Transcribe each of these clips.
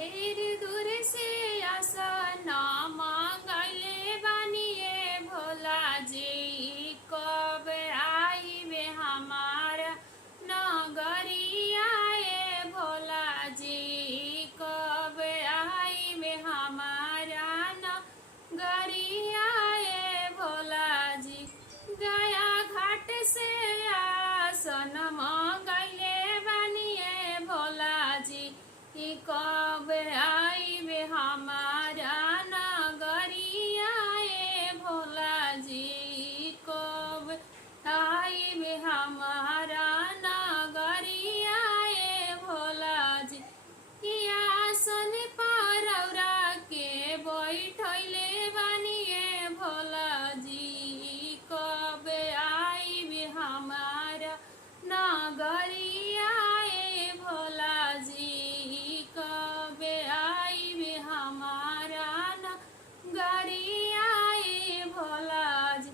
ढेर दूर से आसन मांगले बानिए भोला जी, कब आईबे हमारा नगरिया ए भोला जी, कब आईबे हमारा नगरिया ए भोला जी। गया घाट से आसन मांगले बानिए भोला जी, कब आईबे हमारा नगरिया ए भोला जी, कब आईबे हमारा नगरिया ए भोला जी। आसन परौरा के बैठले बानिए भोला जी, कब आईबे हमारा नगरिया ए भोला जी, कब आईबे हमारा नगरिया ए भोला जी।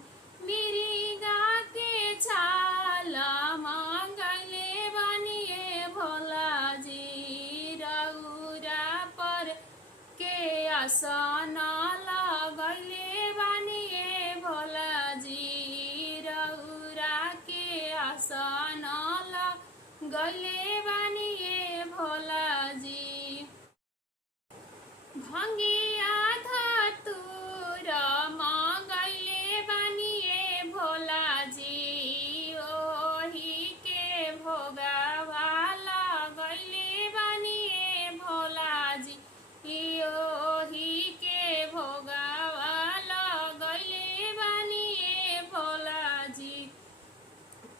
मिरिगा के छाल मांगले बानिए भोला जी, रउरा पर के आसन लगले बानिए भोला जी, रउरा के आसन लगले बानिए भोला जी। भंगिया धतूर मांगले बानिए भोला जी, ओही के भोगवा लगले बानिए भोला जी, ओही के भोगवा लगले बानिए भोला जी।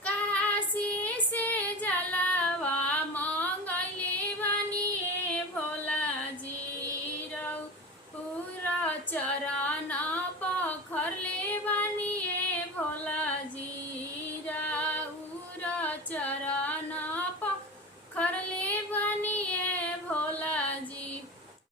काशी से जलवा मांगले बानिए भोला जी, रउरा चरण